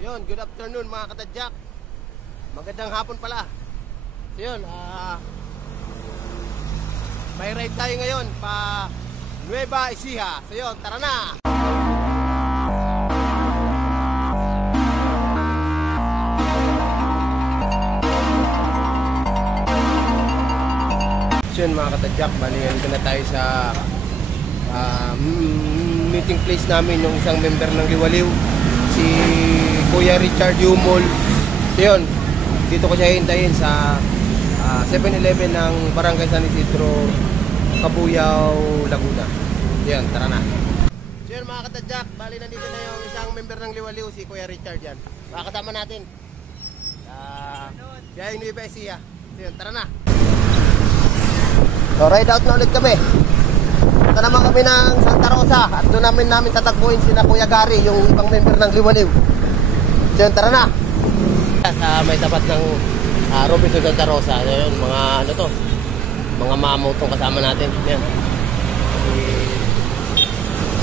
Yun, good afternoon mga katadyak. Magandang hapon pala. So yun, may ride tayo ngayon pa Nueva Ecija. So yun, tara na! So yun mga katadyak, balihan ko na tayo sa meeting place namin yung isang member ng Liwaliw, si Kuya Richard Yumol. So yun, dito ko siya hintayin sa 7-Eleven ng Barangay San Isidro, Cabuyao, Laguna. Yan, tara na. So yun mga katadyak, bali nandito na yung isang member ng Liwaliw, si Kuya Richard yan. Makakasama natin Biyaheng Nueva Ecija. So yun, tara na. So ride out na ulit kami. Punta naman kami ng Santa Rosa at doon namin tatagpuin sina Kuya Gary, yung ibang member ng Liwaliw. So yun, tara na. Sa may tapat ng Robinson Santa Rosa. So yun, mga ano to, mga mamaw tong kasama natin. Yan, si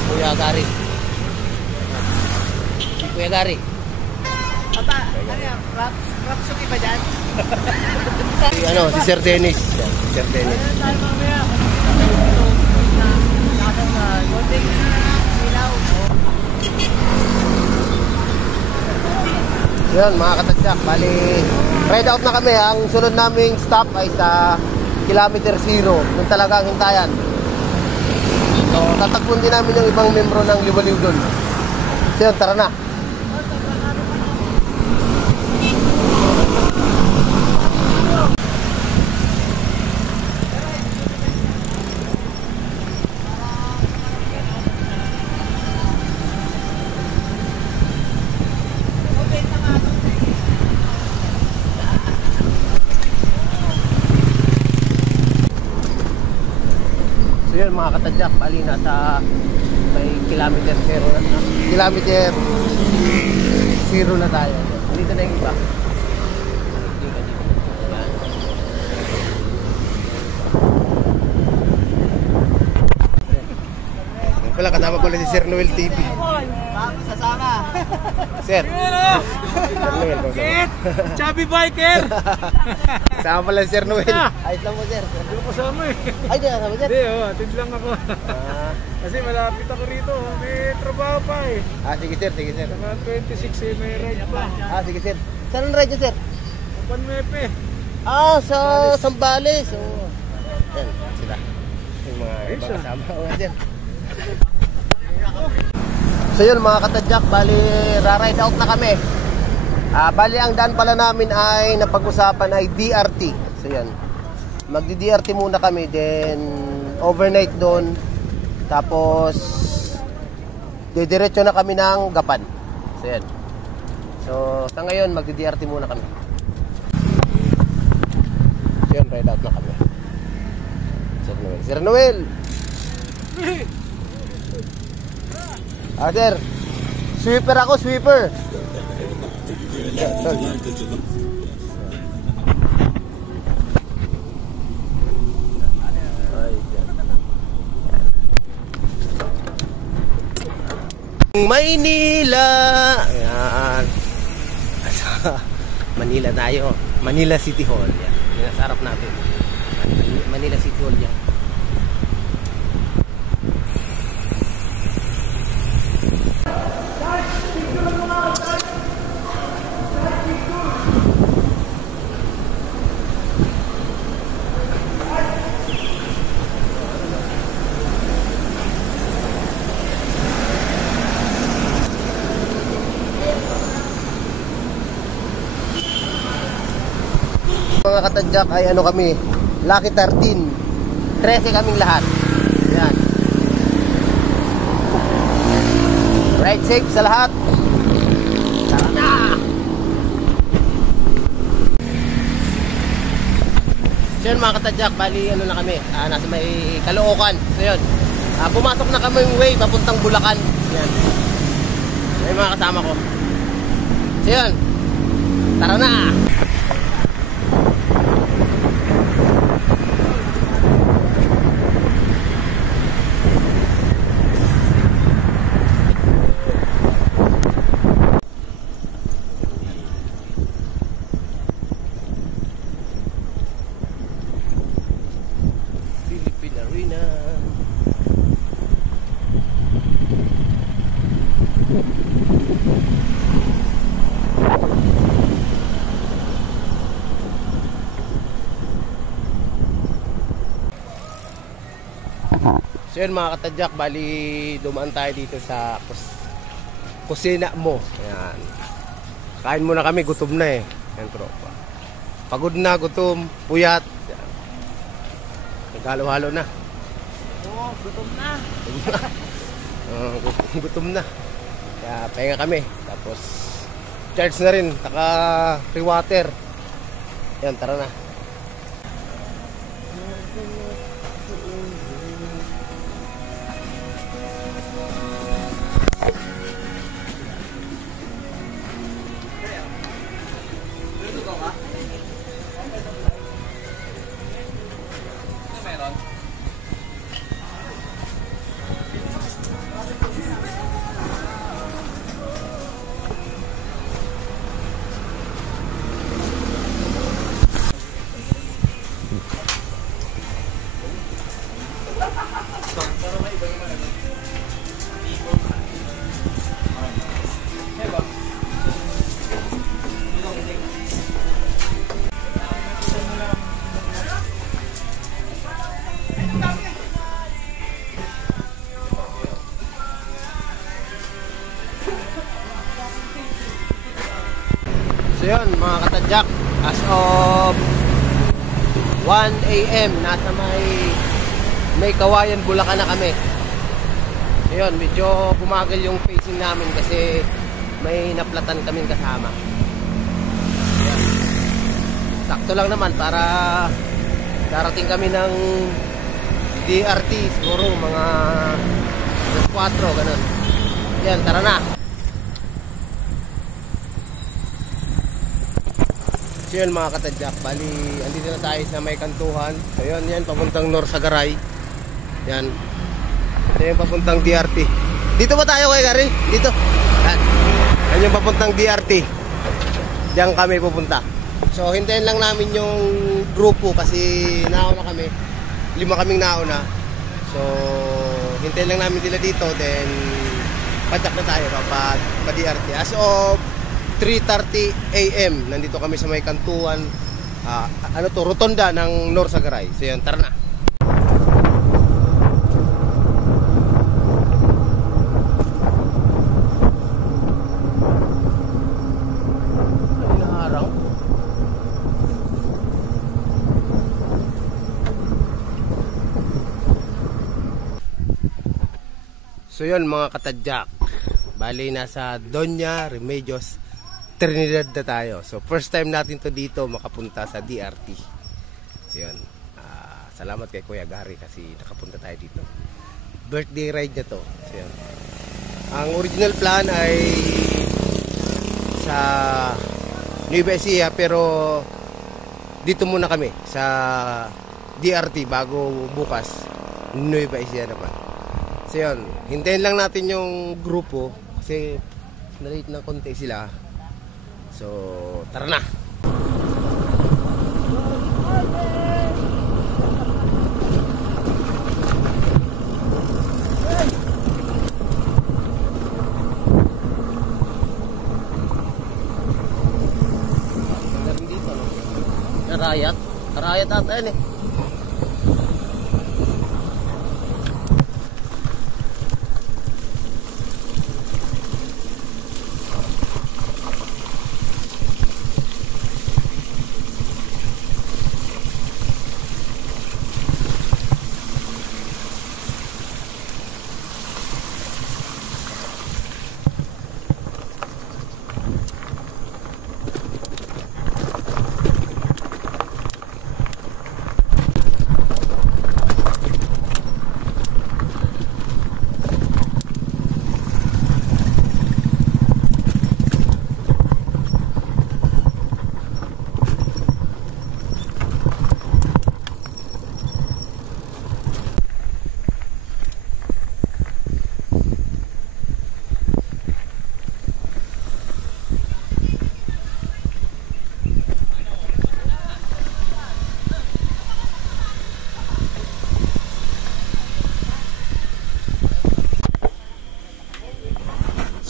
Kuya Gary. Si Kuya Gary. Papa, ano yan? Rap suki ba dyan? Si Sir Dennis. Yan, si Sir Dennis. Tayo mamaya. Konting ilaw. Yan mga katadyak, bali ride out na kami. Ang sunod naming stop ay sa kilometer 0. Doon talaga ang hintayan. So tatagpun din namin yung ibang membro ng Liwaliw doon. So yun, tara na. Yun mga katadyak, bali nasa may kilometer 0 na. Kilometer 0 na tayo. Dito na yung iba. Dito. Yan pala, kasama pala si Sir Noel TV. Sasama. Sir. Sir Noel. Kit! Chubby biker! Kasama pala si Sir Noel. Ayos lang mo, Sir. Hindi ko kasama eh. Ay, di kasama, Sir. Hindi, atid lang ako. Kasi malapit ako rito. May trabaho pa eh. Sige, Sir. Sige, Sir. Saka 26 eh, may ride pa. Sige, Sir. Saan ang ride niyo, Sir? Panmepe. Sa Sambales. Yan, sila. Yung mga ibang kasama ko, Sir. So yun mga katadyak, bali ra-ride out na kami. Bali ang daan pala namin ay napag-usapan ay DRT. So yan, magdi-DRT muna kami, then overnight doon. Tapos didiretso na kami ng Gapan. So yan. So sa ngayon magdi-DRT muna kami. So yan, ride out na kami. Sir Noel, Sir Noel. Sir, sweeper ako, sweeper. Maynila. Ayan. Manila tayo. Manila City Hall. Yan. Yan sa harap natin. Manila City Hall yan. Mga katadyak ay ano kami, Lucky 13. 13 kaming lahat. Yan. Ride safe sa lahat. Tara na! So yun mga katadyak, bali ano na kami, nasa may Caloocan. So yun, pumasok na kami yung way papuntang Bulacan. Yan. May mga kasama ko. So yun, tara na! So yun mga katadyak, bali dumaan tayo dito sa kusina mo. Ayan. Kain muna kami, gutom na eh. Ayan, tropa. Pagod na, gutom, puyat. Ayan. Naghalo-halo na. Oo, gutom na. Gutom na. Kaya pahinga kami. Tapos charge na rin, taka free water. Ayan, tara na. So yun mga katadyak, as of 1 AM nasa may Kawayan, Bulacan na kami. So yun, medyo bumagal yung pacing namin kasi may naplatan kaming kasama. Ayan. Sakto lang naman para darating kami ng DRT siguro mga 4 ganun. Yan, tara na. So yun mga katadyak, bali andito na tayo sa may kantuhan. So yun, yan papuntang Norsagaray. Yan. Ito yung papuntang DRT. Dito ba tayo kay Gary? Dito. Yan. Yan yung papuntang DRT. Diyan kami pupunta. So hintayin lang namin yung grupo kasi nauna kami. 5 kaming nauna. So hintayin lang namin sila dito, then padyak na tayo pa DRT. As of 3:30 AM nandito kami sa may kantuan, rotonda ng Norsagaray. So yan, tara na. So yun mga katadyak, bali nasa Doña Remedios Trinidad na tayo. So first time natin to dito makapunta sa DRT. So yun, salamat kay Kuya Gary kasi nakapunta tayo dito. Birthday ride na to. So yun, ang original plan ay sa Nueva Ecija, pero dito muna kami sa DRT bago bukas Nueva Ecija naman. So yun, hintayin lang natin yung grupo kasi na-late ng konti sila. So tara na. Dito, no? Karayat ata yan eh.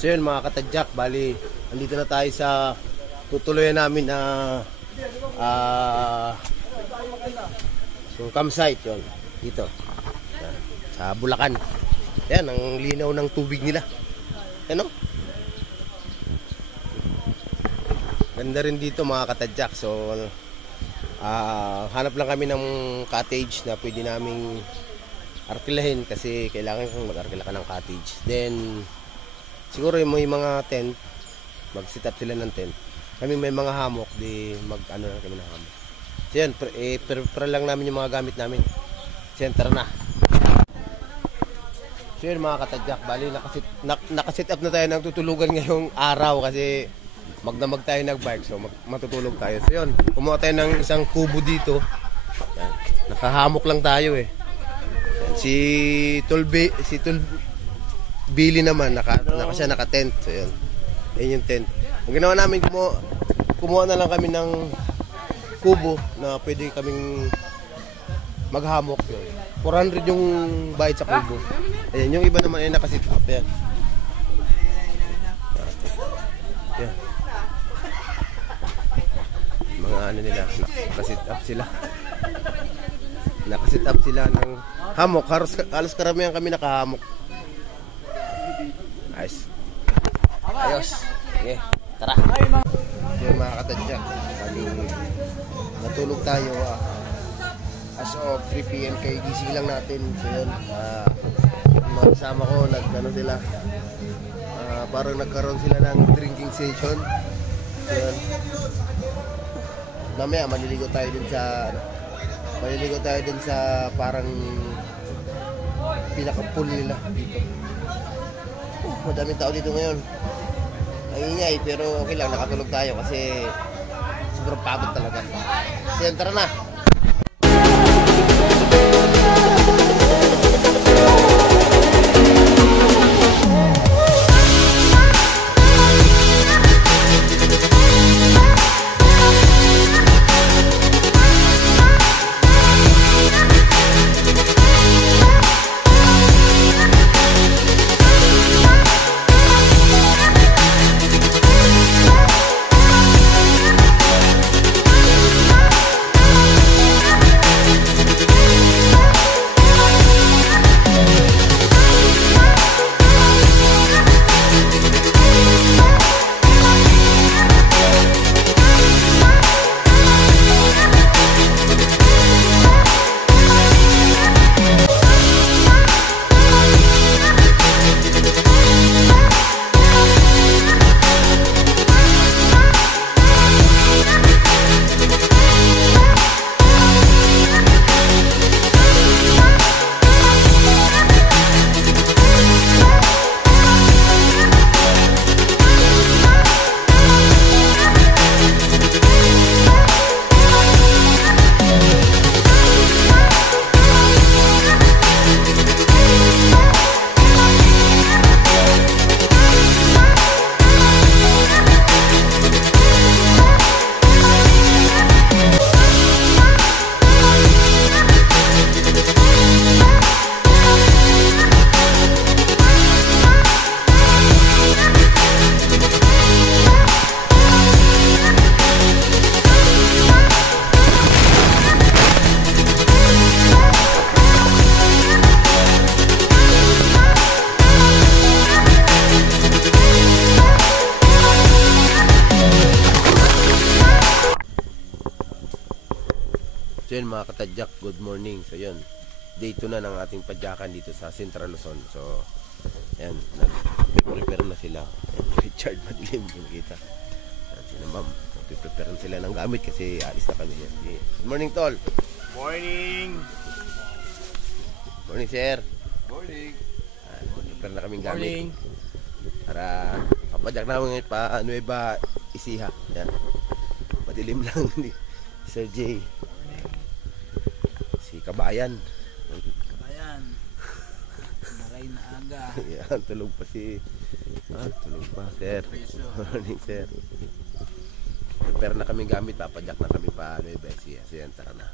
So yun mga katadyak, bali, andito na tayo sa tutuloyan namin na yung campsite yun, dito. Sa Bulacan. Yan, ang linaw ng tubig nila. Yan o. Ganda rin dito mga katadyak. So, hanap lang kami ng cottage na pwede naming arkilahin kasi kailangan kong mag-arkila ka ng cottage. Then, siguro may mga tent, mag-set up sila ng tent. Kami may mga hammock, di mag-ano lang kami ng hammock. So yan, prepare lang namin yung mga gamit namin. So yan, tara na. So yun mga katadyak, bali nakaset up na tayo ng tutulugan ngayong araw kasi magdamag tayo nag-bike, so matutulog tayo. So yun, kumuha tayo ng isang kubo dito. Yan, nakahamok lang tayo eh. Yan, si Billy naman, siya naka-tent. So yun, yun yung tent. Ang ginawa namin, kumuha na lang kami ng kubo na pwede kaming maghamok yun. 400 yung bayad sa kubo. Ayan, yung iba naman ay nakasit up. Yan. Yan. Mga ano nila, nakasit up sila. Nakasit up sila ng hamok. Halos karamihan kami nakahamok. Nice. Ayos. Okay, tara. Yan mga katadyak. Bali, natulog tayo as of 3 PM kay gising lang natin. So yun, mga kasama ko nagano sila, parang nagkaroon sila ng drinking session. So yun, mamaya maliligo tayo din sa parang pinaka-pool nila dito. Madaming tao dito ngayon. Ang ingay, pero okay lang, nakatulog tayo kasi sobrang pagod talaga. So yan, tara na. So yun mga katadyak, good morning. So yun, day 2 na ng ating padyakan dito sa Central Luzon. So yan, nag-prepare na sila. Richard, madilim, nakita. Sila ma'am, nag-prepare na sila ng gamit kasi alis na kami. Good morning, tol. Morning. Morning, sir. Morning. Prepare na kaming gamit. Morning. Para kapadyak namin ngayon pa Nueva Ecija. Yan, madilim lang ni Sir J. Si Kabayan. Naray na aga. Yan, tulog pa si... tulog pa, sir. Morning, sir. Prepare na kami gamit, papadyak na kami pa Nueva Ecija. So yan, tara na.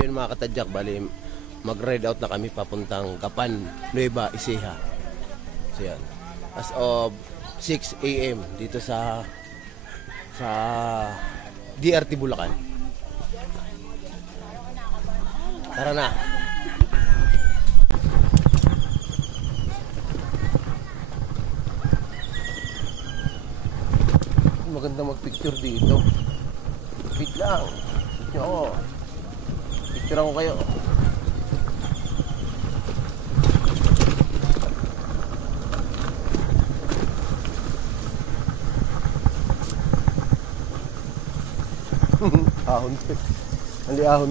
So yun mga katadyak, bali mag-ride out na kami papuntang Gapan, Nueva Ecija. So yan. As of 6 AM dito sa DRT Bulacan. Tara na. Maganda mag-picture dito. Wait lang. Picture ako. Picture ako kayo. Ahon. Hindi ahon.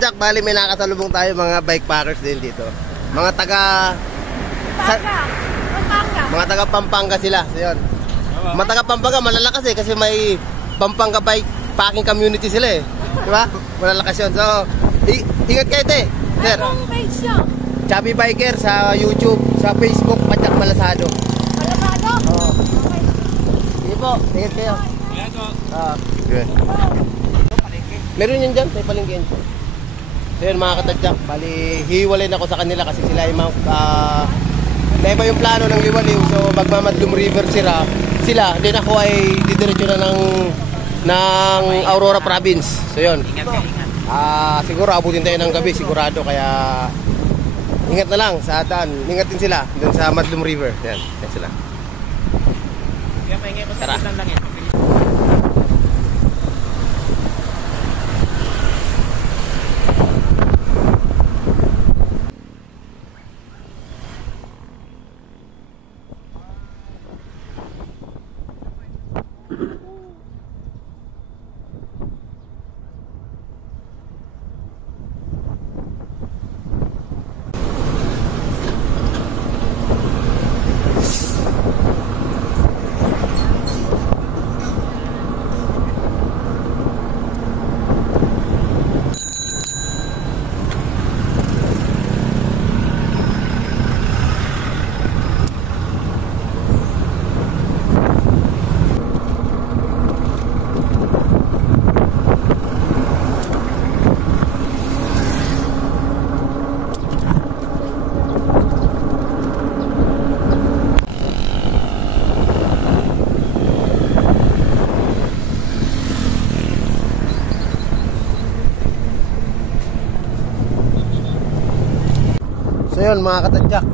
Jack, bali may nakasalubong tayo mga bike packers din dito. Mga taga Pampanga. Mga taga Pampanga sila. So yun. Mga taga Pampanga malalakas kasi may Pampanga bike packing community sila eh. Di ba? Malalakas yun. So, ingat kayo te. Sir. Anong page nyo? Chubby Biker sa YouTube, sa Facebook, Padyak Malasado. Malasado? Oo. Okay. Sige po, ingat kayo. Good. Meron yun dyan, tayo palingkin. So yun mga katadyak, bali hiwalay na ako sa kanila kasi sila ay iba yung plano ng Liwaliw. So magmamadlum river sila, din ako ay didiretso na ng Aurora Province. So yun. Siguro abutin tayo ng gabi sigurado, kaya ingat na lang sa atan. Ingat din sila dun sa Madlum River. Yan, yan sila. Tara. So yun mga katadyak,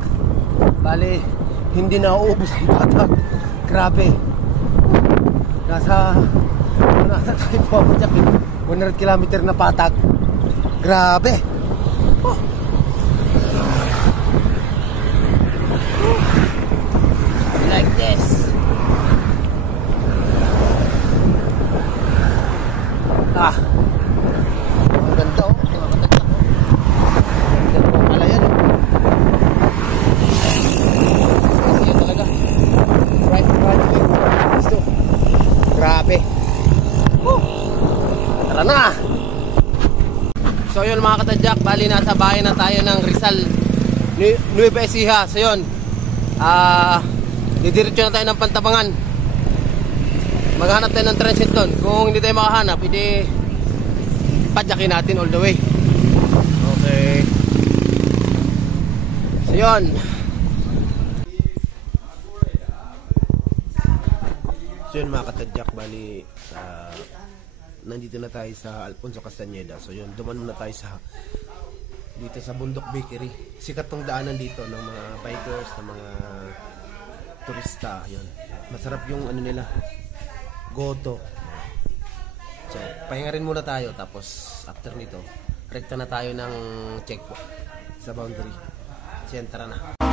bali hindi na uubos ang patag. Grabe. Nasa tayo po ako dyak, 100 kilometer na patag. Grabe. Oh. Like this. Ang ganda oh, mga katadyak oh. Ang ganda po pala yan oh. Grabe. Tara na. So yun mga katadyak, bali nasa bahay na tayo ng Rizal, Nueva Ecija. So yun, didiretso na tayo ng Pantabangan. Maghanap tayo ng transit doon. Kung hindi tayo makahanap, hindi padyakin natin all the way. Okay. So yun. So yun mga katadyak, bali nandito na tayo sa Alfonso Castañeda. So yun, duman muna tayo dito sa Bundok Bakery. Sikat tong daanan dito ng mga bikers, ng mga turista. Yun. Masarap yung ano nila, goto. So, pahinga rin muna tayo. Tapos after nito, rekta na tayo ng checkpoint sa boundary. So yan, tara na.